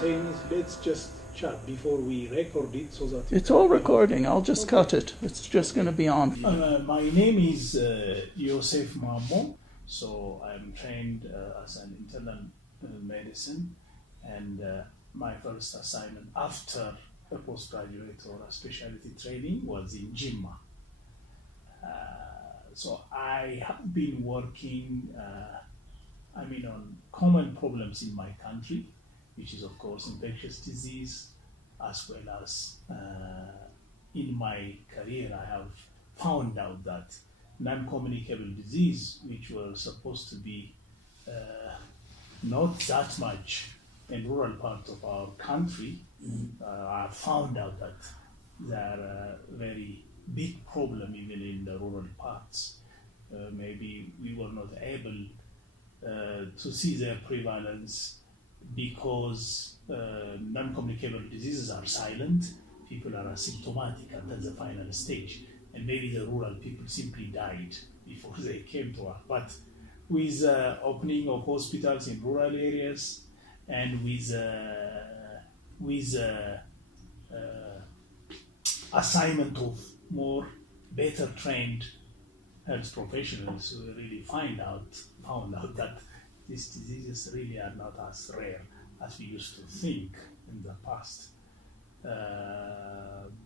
saying is let's just chat before we record it so that... It's all recording. I'll just cut it. It's just going to be on. My name is Yoseph Mamo. So I'm trained as an internal medicine, and my first assignment after a postgraduate or a specialty training was in Jimma. So I have been working on common problems in my country, which is of course infectious disease, as well as in my career I have found out that non-communicable disease, which were supposed to be not that much in rural part of our country, I found out that they are a very big problem even in the rural parts. Maybe we were not able to see their prevalence because non-communicable diseases are silent, people are asymptomatic until the final stage, and maybe the rural people simply died before they came to us. But with opening of hospitals in rural areas and with assignment of more better trained health professionals, we really found out that these diseases really are not as rare as we used to think in the past.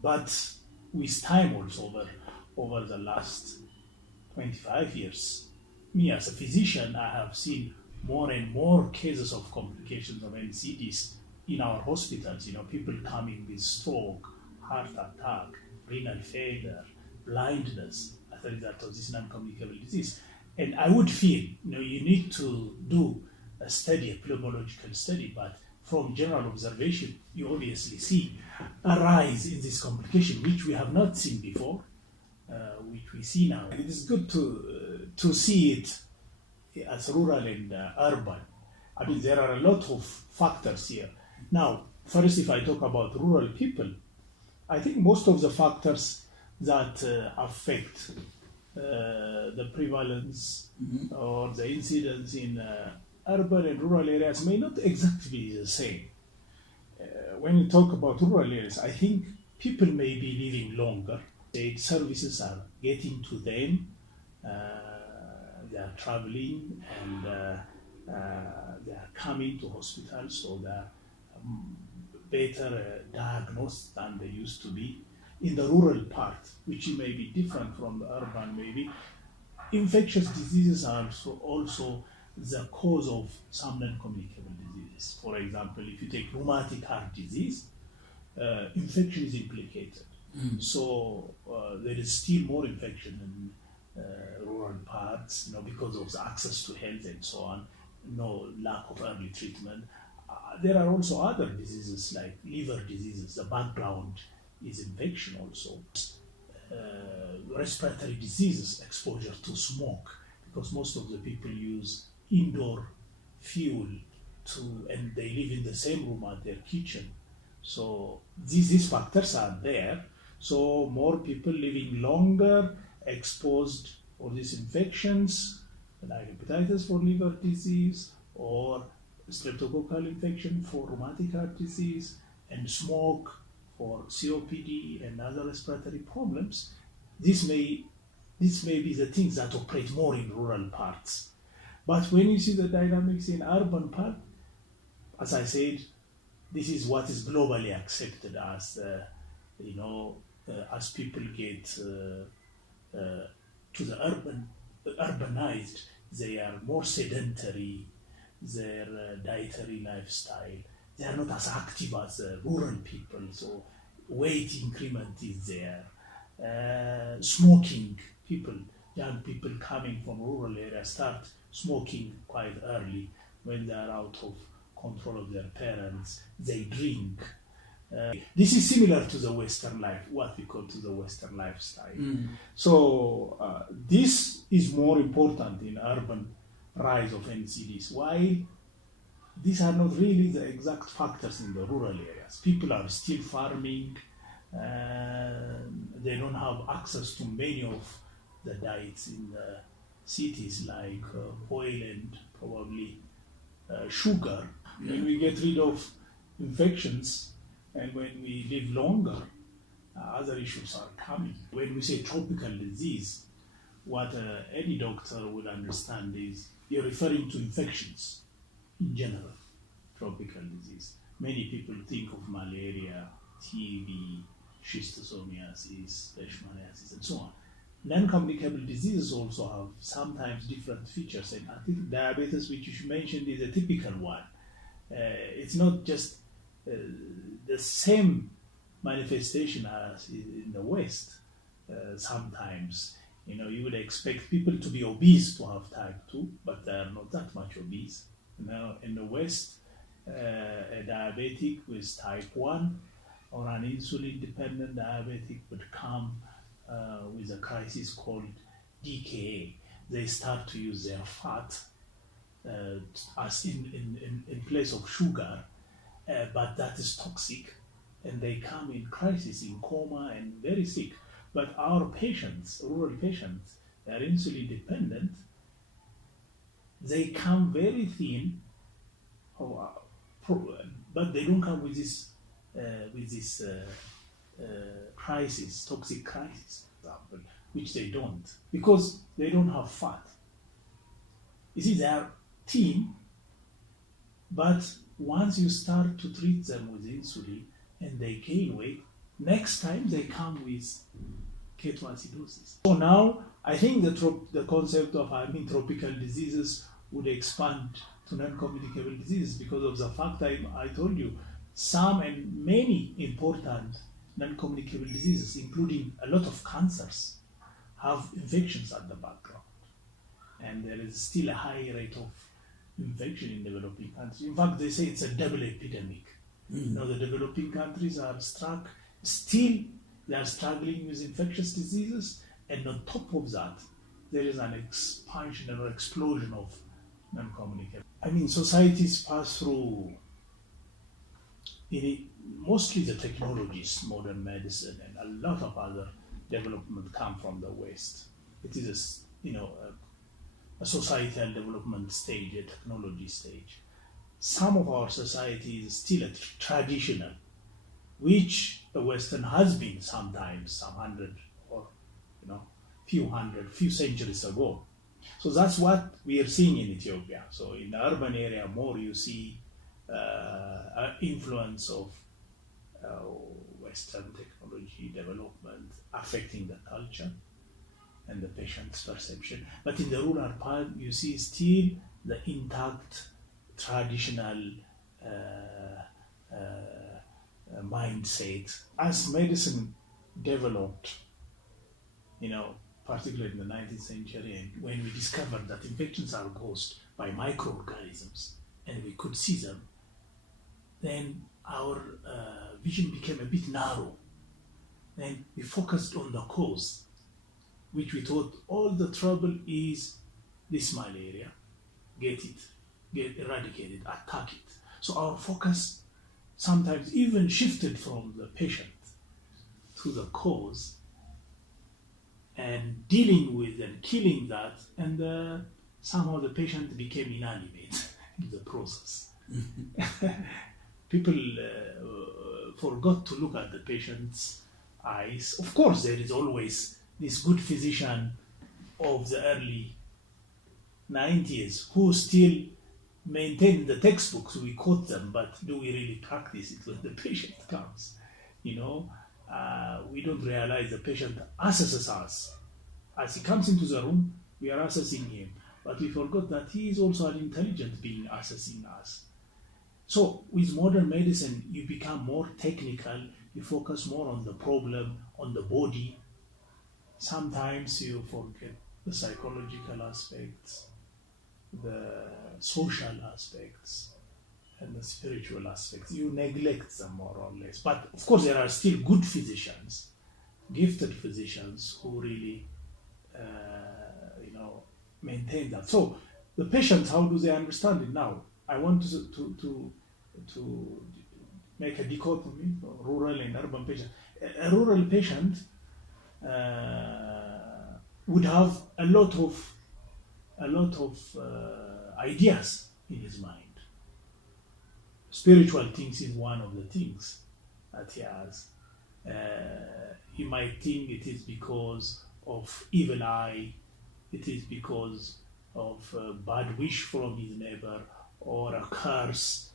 But with time also, over the last 25 years, me as a physician, I have seen more and more cases of complications of NCDs in our hospitals. People coming with stroke, heart attack, renal failure, blindness as a result of this non-communicable disease. And I would feel, you need to do a study, a epidemiological study, but from general observation, you obviously see a rise in this complication, which we have not seen before, which we see now. It is good to see it as rural and urban. There are a lot of factors here. Now, first, if I talk about rural people, I think most of the factors that affect the prevalence or the incidence in urban and rural areas may not exactly be the same. When you talk about rural areas, I think people may be living longer. The services are getting to them. They are traveling and they are coming to hospitals, so they are better diagnosed than they used to be. In the rural part, which may be different from the urban, maybe, infectious diseases are also the cause of some non-communicable diseases. For example, if you take rheumatic heart disease, infection is implicated. So there is still more infection in rural parts, because of the access to health and so on, no lack of early treatment. There are also other diseases like liver diseases. The background is infection also. Respiratory diseases, exposure to smoke, because most of the people use indoor fuel and they live in the same room at their kitchen. So these factors are there. So more people living longer, exposed for these infections, like hepatitis for liver disease or streptococcal infection for rheumatic heart disease, and smoke for COPD and other respiratory problems. This may be the things that operate more in rural parts. But when you see the dynamics in urban part, as I said, this is what is globally accepted as, as people get to the urbanized, they are more sedentary, their dietary lifestyle, they are not as active as rural people, so weight increment is there. Smoking, young people coming from rural areas start smoking quite early when they are out of control of their parents. They drink. This is similar to the Western life, what we call to the Western lifestyle. So this is more important in urban rise of NCDs, while these are not really the exact factors in the rural areas. People are still farming, they don't have access to many of the diets in the cities like oil and probably sugar. When we get rid of infections, and when we live longer, other issues are coming. When we say tropical disease, what any doctor would understand is you're referring to infections in general, tropical disease. Many people think of malaria, TB, schistosomiasis, leishmaniasis, and so on. Non-communicable diseases also have sometimes different features, and I think diabetes, which you mentioned, is a typical one. It's not just the same manifestation as in the West. Sometimes, you would expect people to be obese to have type 2, but they are not that much obese. Now, in the West, a diabetic with type 1 or an insulin-dependent diabetic would come with a crisis called DKA. They start to use their fat as in place of sugar, but that is toxic, and they come in crisis, in coma, and very sick. But our patients, rural patients, they are insulin dependent. They come very thin, but they don't come with this crisis, toxic crisis, for example, which they don't, because they don't have fat. You see, they are thin, but once you start to treat them with insulin and they gain weight, next time they come with ketoacidosis. So now I think the concept of tropical diseases would expand to non-communicable diseases because of the fact I told you some and many important non-communicable diseases, including a lot of cancers, have infections at the background. And there is still a high rate of infection in developing countries. In fact, they say it's a double epidemic. The developing countries are they are struggling with infectious diseases, and on top of that, there is an expansion or explosion of non-communicable. Societies pass through mostly the technologies, modern medicine, and a lot of other development come from the West. It is a societal development stage, a technology stage. Some of our society is still traditional, which the Western has been sometimes, some hundred or few centuries ago. So that's what we are seeing in Ethiopia. So in the urban area, more you see influence of Western technology development affecting the culture and the patient's perception. But in the rural part, you see still the intact traditional mindset. As medicine developed, particularly in the 19th century, and when we discovered that infections are caused by microorganisms and we could see them, then our vision became a bit narrow. Then we focused on the cause, which we thought all the trouble is this malaria, get eradicated, attack it. So our focus sometimes even shifted from the patient to the cause and dealing with and killing that, and somehow the patient became inanimate in the process. People forgot to look at the patient's eyes. Of course, there is always this good physician of the early 90s who still maintain the textbooks. We quote them, but do we really practice it when the patient comes? We don't realize the patient assesses us. As he comes into the room, we are assessing him, but we forgot that he is also an intelligent being assessing us. So with modern medicine, you become more technical, you focus more on the problem, on the body. Sometimes you forget the psychological aspects, the social aspects, and the spiritual aspects. You neglect them more or less. But of course, there are still good physicians, gifted physicians who really, maintain that. So the patients, how do they understand it now? I want to make a dichotomy for rural and urban patient. A rural patient would have a lot of ideas in his mind. spiritual things is one of the things that he has. You might think it is because of evil eye, it is because of a bad wish from his neighbor, or a curse,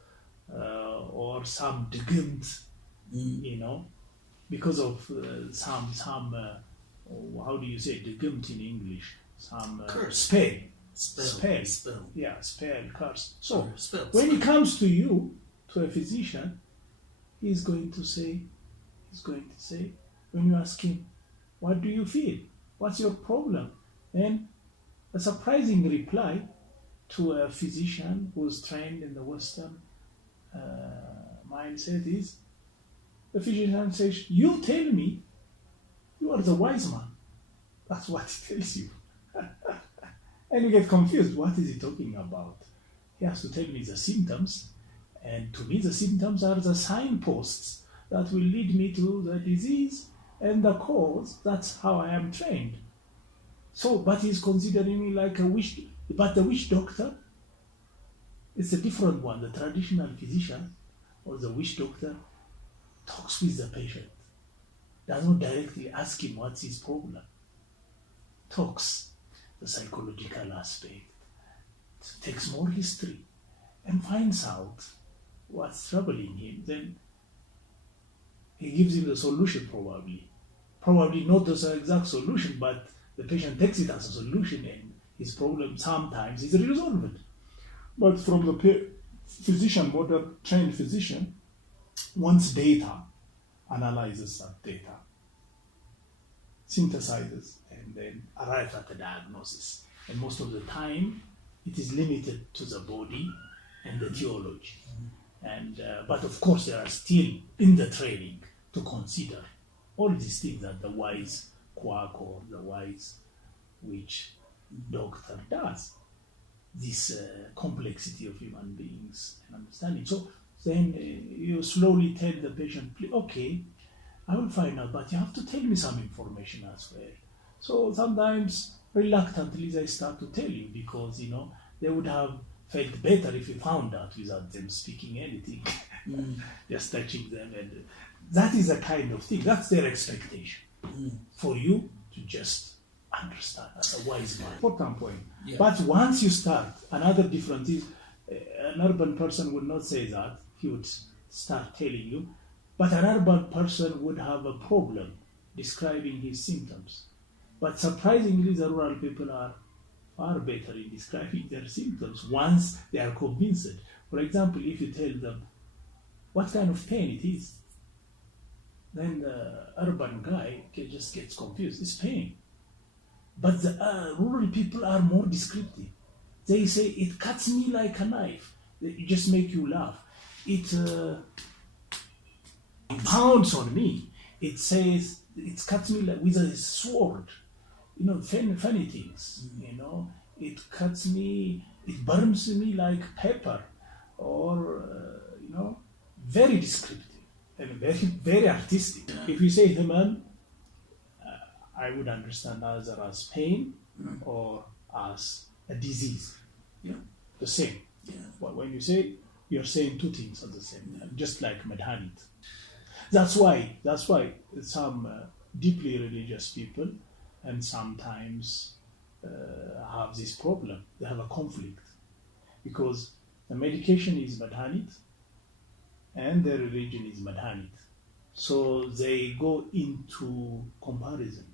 or some degent, because of some how do you say degent in English? Some spell. Yeah, spell, curse. So when he comes to you, to a physician, he's going to say, when you ask him, what do you feel? What's your problem? And a surprising reply to a physician who's trained in the Western mindset is, the physician says, you tell me, you are the wise man. That's what he tells you. And you get confused. What is he talking about? He has to tell me the symptoms. And to me, the symptoms are the signposts that will lead me to the disease and the cause. That's how I am trained. So, but he's considering me like a witch. But the witch doctor, it's a different one. The traditional physician or the witch doctor talks with the patient. Does not directly ask him what's his problem. Talks the psychological aspect, takes more history, and finds out what's troubling him. Then he gives him the solution, probably not as an exact solution, but the patient takes it as a solution, and his problem sometimes is resolved. But from the physician, modern trained physician, wants data, analyzes that data, synthesizes, and then arrives at a diagnosis. And most of the time, it is limited to the body and the theology. And but of course, there are still in the training to consider all these things that the wise quack or the wise witch doctor does. This complexity of human beings and understanding. So then you slowly tell the patient, okay, I will find out, but you have to tell me some information as well. So sometimes reluctantly they start to tell you, because they would have felt better if you found out without them speaking anything, just touching them, and that is a kind of thing. That's their expectation for you to just understand as a wise man. Important point. Yeah. But once you start, another difference is an urban person would not say that. He would start telling you. But an urban person would have a problem describing his symptoms. But surprisingly, the rural people are far better in describing their symptoms once they are convinced. For example, if you tell them what kind of pain it is, then the urban guy just gets confused. It's pain. But the rural people are more descriptive. They say, it cuts me like a knife. It just make you laugh. It pounds on me. It says, it cuts me like with a sword. Funny things. It cuts me, it burns me like pepper. Or, very descriptive and very, very artistic. If you say human, I would understand either as pain or as a disease. Yeah, the same. Yeah. But when you say, you're saying two things at the same time, just like Mədhānīt. That's why some deeply religious people and sometimes have this problem. They have a conflict because the medication is Mədhānīt and their religion is Mədhānīt. So they go into comparison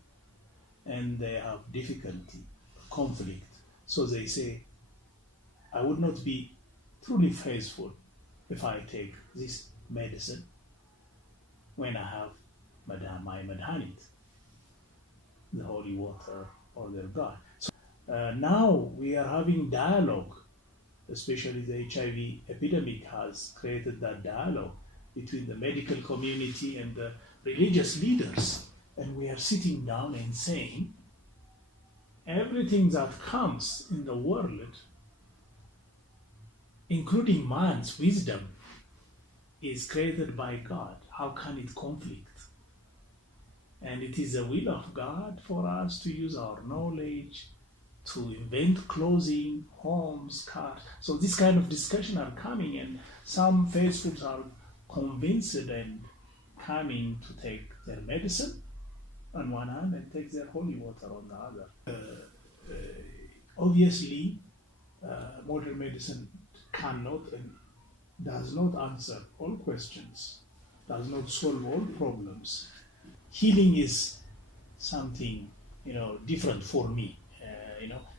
and they have difficulty, conflict. So they say, I would not be truly faithful if I take this medicine when I have my Mədhānīt, the holy water or their God. So now we are having dialogue, especially the HIV epidemic has created that dialogue between the medical community and the religious leaders. And we are sitting down and saying, everything that comes in the world, including man's wisdom, is created by God. How can it conflict? And it is the will of God for us to use our knowledge to invent clothing, homes, cars. So this kind of discussion are coming, and some faithfuls are convinced and coming to take their medicine on one hand and take their holy water on the other. Obviously, modern medicine cannot and does not answer all questions, does not solve all problems. Healing is something, different for me.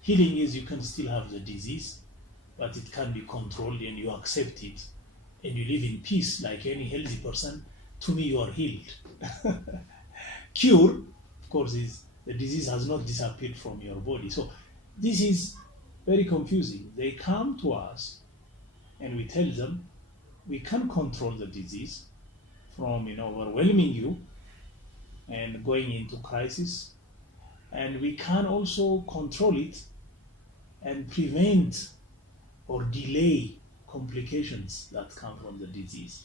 Healing is you can still have the disease, but it can be controlled and you accept it and you live in peace like any healthy person. To me, you are healed. Cure, of course, is the disease has not disappeared from your body. So this is very confusing. They come to us and we tell them we can control the disease from overwhelming you and going into crisis, and we can also control it and prevent or delay complications that come from the disease.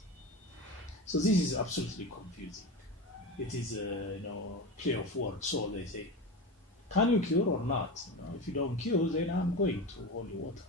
So this is absolutely confusing. It is play of words. So they say, can you cure or not? If you don't cure, then I'm going to holy water.